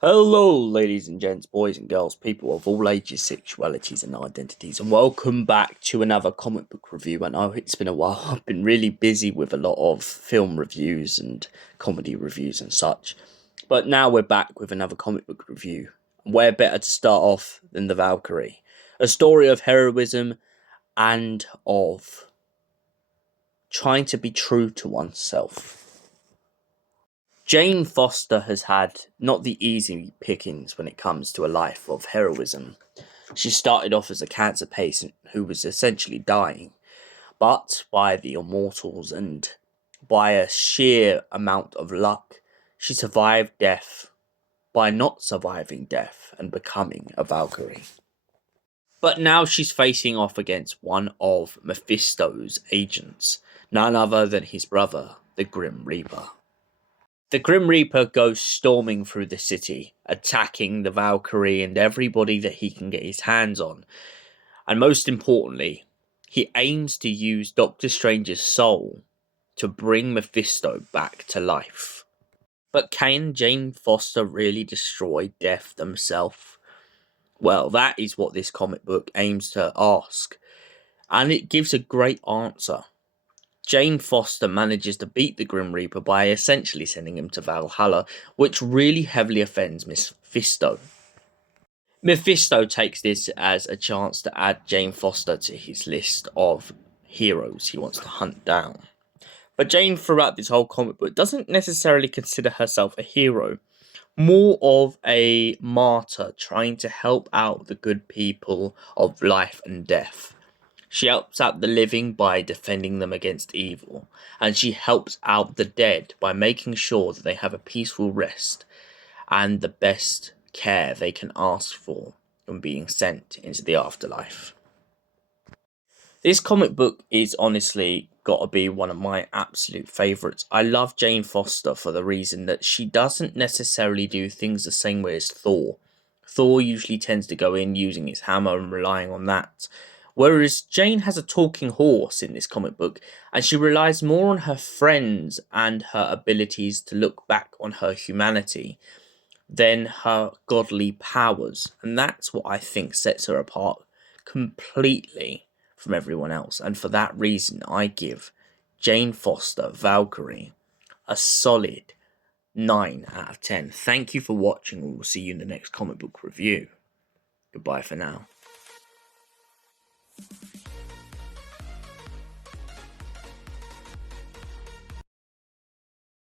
Hello, ladies and gents, boys and girls, people of all ages, sexualities, and identities, and welcome back to another comic book review. I know it's been a while. I've been really busy with a lot of film reviews and comedy reviews and such, but now we're back with another comic book review. Where better to start off than the Valkyrie, a story of heroism and of trying to be true to oneself. Jane Foster has had not the easy pickings when it comes to a life of heroism. She started off as a cancer patient who was essentially dying, but by the immortals and by a sheer amount of luck, she survived death by not surviving death and becoming a Valkyrie. But now she's facing off against one of Mephisto's agents, none other than his brother, the Grim Reaper. The Grim Reaper goes storming through the city, attacking the Valkyrie and everybody that he can get his hands on. And most importantly, he aims to use Doctor Strange's soul to bring Mephisto back to life. But can Jane Foster really destroy death themselves? Well, that is what this comic book aims to ask. And it gives a great answer. Jane Foster manages to beat the Grim Reaper by essentially sending him to Valhalla, which really heavily offends Mephisto. Mephisto takes this as a chance to add Jane Foster to his list of heroes he wants to hunt down. But Jane, throughout this whole comic book, doesn't necessarily consider herself a hero, more of a martyr trying to help out the good people of life and death. She helps out the living by defending them against evil, and she helps out the dead by making sure that they have a peaceful rest and the best care they can ask for when being sent into the afterlife. This comic book is honestly got to be one of my absolute favourites. I love Jane Foster for the reason that she doesn't necessarily do things the same way as Thor. Thor usually tends to go in using his hammer and relying on that. Whereas Jane has a talking horse in this comic book, and she relies more on her friends and her abilities to look back on her humanity than her godly powers. And that's what I think sets her apart completely from everyone else. And for that reason, I give Jane Foster Valkyrie a solid 9 out of 10. Thank you for watching. We'll see you in the next comic book review. Goodbye for now.